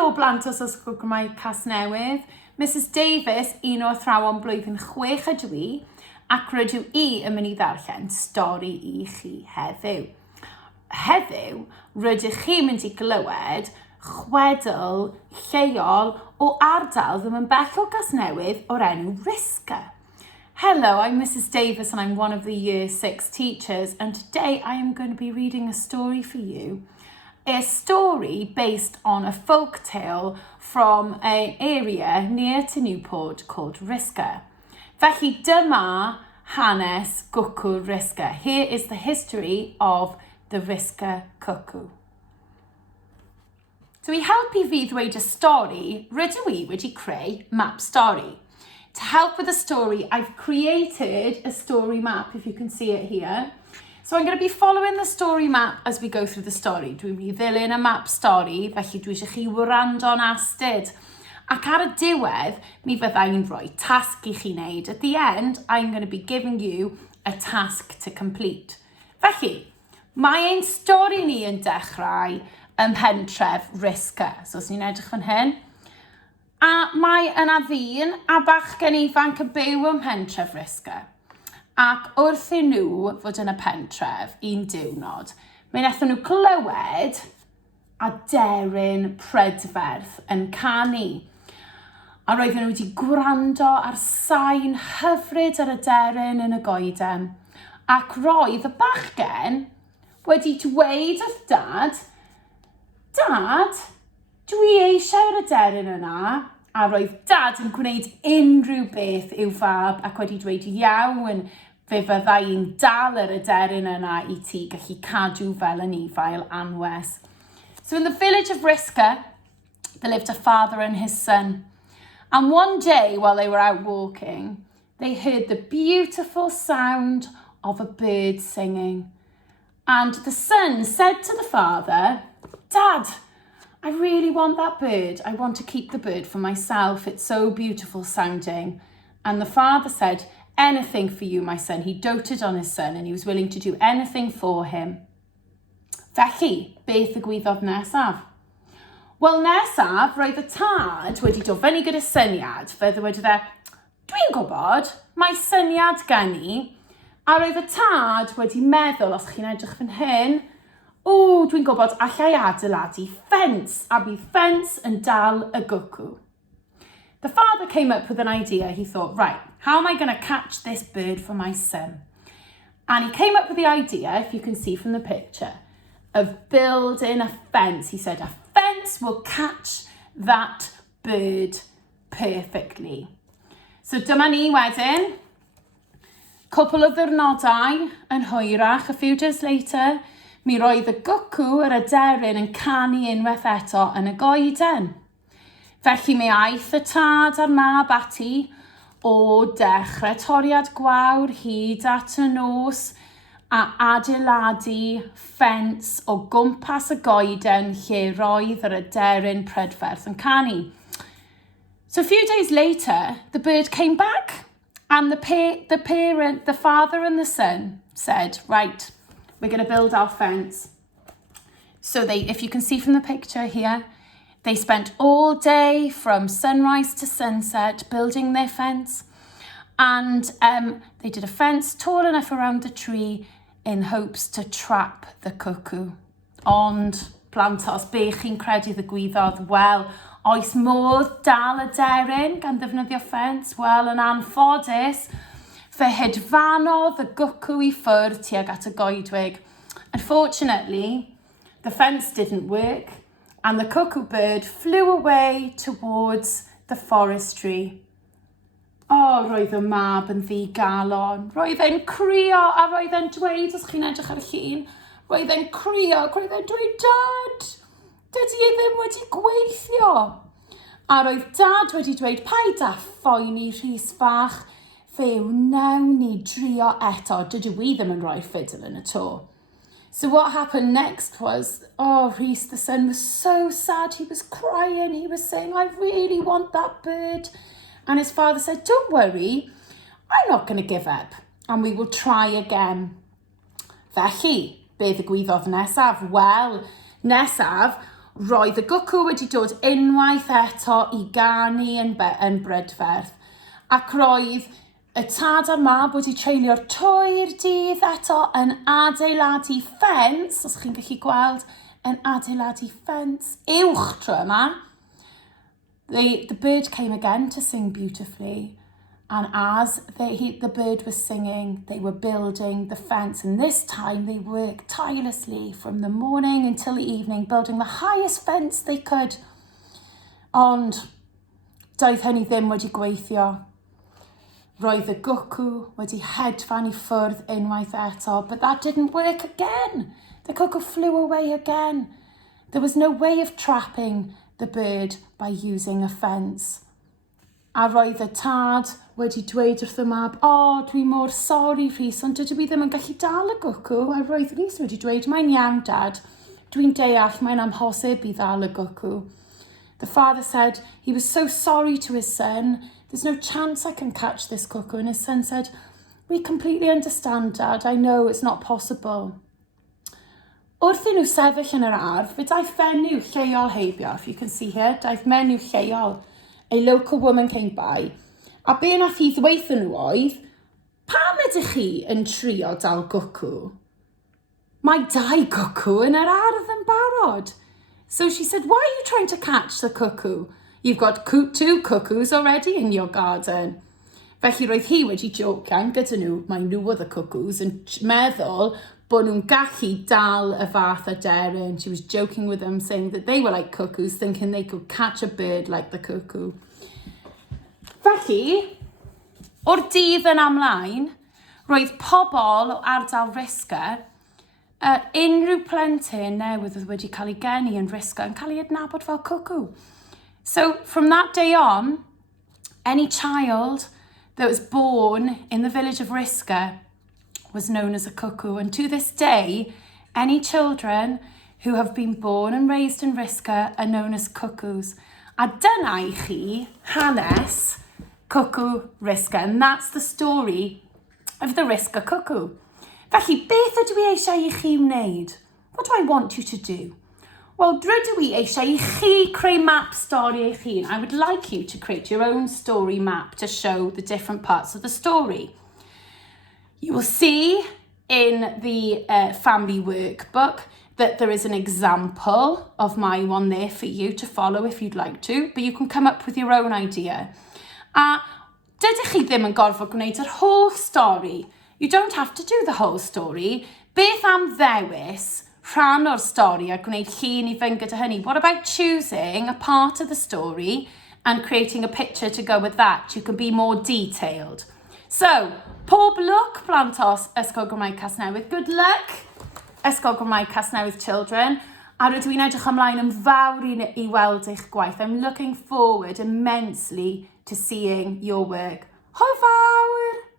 Helo blant os ysgrifennu Casnewydd. Mrs Davies, un o athrawon blwyddyn 6 ac rydw I yn mynd I ddarllen stori I chi heddiw. Heddiw, rydych chi mynd I glywed chwedl lleol o ardal ddim yn bell o Casnewydd o'r enw Risga. Hello, I'm Mrs Davies and I'm one of the Year 6 teachers, and today I am going to be reading a story for you. A story based on a folk tale from an area near to Newport called Risca. Felly dyma hanes Gwcw Risca. Here is the history of the Risca Cuckoo. So I helpu fi ddweud y stori, rydw I wedi creu map stori. To help with the story, I've created a story map, if you can see it here. So I'm going to be following the story map as we go through the story. Dwi'n mynd I ddilyn y map stori, felly dwi eisiau chi wrando'n astyd. Ac ar y diwedd, mi fyddai'n rhoi tasg I chi wneud. At the end, I'm going to be giving you a task to complete. Felly, mae ein stori ni yn dechrau ym pentref Risca. So os ni'n edrych fan hyn. A mae yna ddyn a bachgen ifanc yn byw ym pentref Risca. Ac wrth I nhw fod yn y pentref un diwrnod, mae wnaethon nhw glywed aderyn prydferth yn canu. A roedden nhw wedi gwrando ar sain hyfryd ar aderyn yn y goeden. Ac roedd y bachgen wedi dweud wrth dad, Dad, dwi eisiau'r aderyn yna. A roedd dad yn gwneud unrhyw beth i'w fab ac wedi dweud iawn fe fyddai'n dal yr aderyn yna I ti gallu cadw fel yn ifail anwes. So in the village of Risca, there lived a father and his son. And one day while they were out walking, they heard the beautiful sound of a bird singing. And the son said to the father, Dad, I really want that bird. I want to keep the bird for myself. It's so beautiful sounding. And the father said, anything for you, my son. He doted on his son and he was willing to do anything for him. Felly, beth ddigwyddodd nesaf? Wel, nesaf, roedd y tad wedi dod fyny gyda syniad. Fydde wedi dweud, dwi'n gwybod, mae syniad gen I. A roedd y tad wedi meddwl, os chi'n edrych fan hyn, dwi'n gwybod allai adeiladu ffens, a bydd ffens yn dal y gwcw. The father came up with an idea. He thought, right, how am I going to catch this bird for my son? And he came up with the idea, if you can see from the picture, of building a fence. He said, a fence will catch that bird perfectly. So dyma ni wedyn. Couple of ddiwrnodau yn hwyrach, a few days later, mi roedd y gwcw yr aderyn yn canu unwaith eto yn y goeden. Felly mi aeth y tad a'r mab ati o dechrau toriad gwawr hyd at y nos a adeiladu ffens o gwmpas y goeden lle roedd yr aderyn prydferth yn canu. So a few days later, the bird came back and the father and the son said, right, we're going to build our fence. So if you can see from the picture here, they spent all day from sunrise to sunset building their fence. And they did a fence tall enough around the tree in hopes to trap the cuckoo. Ond, plantos, be chi'n credu ddigwyddodd? Wel, oes modd dal y deryn gan ddefnyddio ffens? Wel, yn anffodus, fe hedfanodd y gwcw I ffwrdd tuag at y goedwig. Unfortunately, the fence didn't work and the cuckoo bird flew away towards the forestry. Roedd y mab yn ddigalon. Roedd e'n crio a roedd e'n dweud, os chi'n edrych ar y llun, roedd e'n crio, roedd e'n dweud, Dad, dydy e ddim wedi gweithio. A roedd dad wedi dweud, paid a phoeni Rhys fach, fe wnawn ni drio eto, dydw I ddim yn rhoi'r ffidil yn y to. So what happened next was, Rhys, the son, was so sad. He was crying. He was saying, I really want that bird. And his father said, don't worry, I'm not going to give up. And we will try again. Felly, be ddigwyddodd nesaf? Wel, nesaf, Roedd y gwcw wedi dod unwaith eto I ganu yn brydferth. Ac roedd y tad a'r mab wedi treulio'r trwy'r dydd eto yn adeiladu ffens, os chi'n gallu gweld, yn adeiladu ffens uwch tro yma. The bird came again to sing beautifully. And as the bird was singing, they were building the fence. And this time they worked tirelessly from the morning until the evening, building the highest fence they could. Ond, doedd hynny ddim wedi gweithio. Roedd y gwcw wedi hedfan I ffwrdd unwaith eto, but that didn't work again. The cuckoo flew away again. There was no way of trapping the bird by using a fence. A roedd y tad wedi dweud wrth y mab, dwi mor sori Rhys, ond dydw I ddim yn gallu dal y gwcw. A roedd Rhys wedi dweud, mae'n iawn dad, dwi'n deall, mae'n amhosib I ddal y gwcw. The father said he was so sorry to his son, there's no chance I can catch this cuckoo. And his son said, we completely understand dad, I know it's not possible. Wrth I nhw sefyll yn yr ardd, fe daeth fenyw lleol heibio, if you can see here, daeth menyw lleol. A local woman came by, a be nath hi ddweithio nhw oedd, pam ydych chi yn trio dal gwcw? Mae 2 gwcw yn yr ardd yn barod. So she said, why are you trying to catch the cuckoo? You've got 2 cuckoos already in your garden. Felly roedd hi wedi jocan gyda nhw, mae nhw oedd y cuckoos, yn meddwl bod nhw'n gallu dal y fath aderyn. She was joking with them, saying that they were like cuckoos, thinking they could catch a bird like the cuckoo. Felly, o'r dydd yn amlaen, roedd pobl o ardal Risga, unrhyw plentyn newydd oedd wedi cael ei geni yn Risga yn cael ei adnabod fel cuckoo. So, from that day on, any child that was born in the village of Risga was known as a cuckoo. And to this day, any children who have been born and raised in Risga are known as cuckoos. A dyna I chi hanes Gwcw Risca. And that's the story of the Risca Cuckoo. Felly, beth ydw I eisiau I chi wneud? What do I want you to do? Wel, rydw I eisiau I chi creu map stori eich hun. I would like you to create your own story map to show the different parts of the story. You will see in the family workbook that there is an example of my one there for you to follow if you'd like to, but you can come up with your own idea. A dydych chi ddim yn gorfod gwneud yr holl stori. You don't have to do the whole story. Beth am ddewis rhan o'r stori a gwneud llun I fynd gyda hynny? What about choosing a part of the story and creating a picture to go with that? You can be more detailed. So, pob lwc plantos Ysgol Gymraeg Casnewydd. Good luck, Ysgol Gymraeg Casnewydd children. A rydw i'n edrych ymlaen yn fawr I weld eich gwaith. I'm looking forward immensely to seeing your work. Hwyl fawr!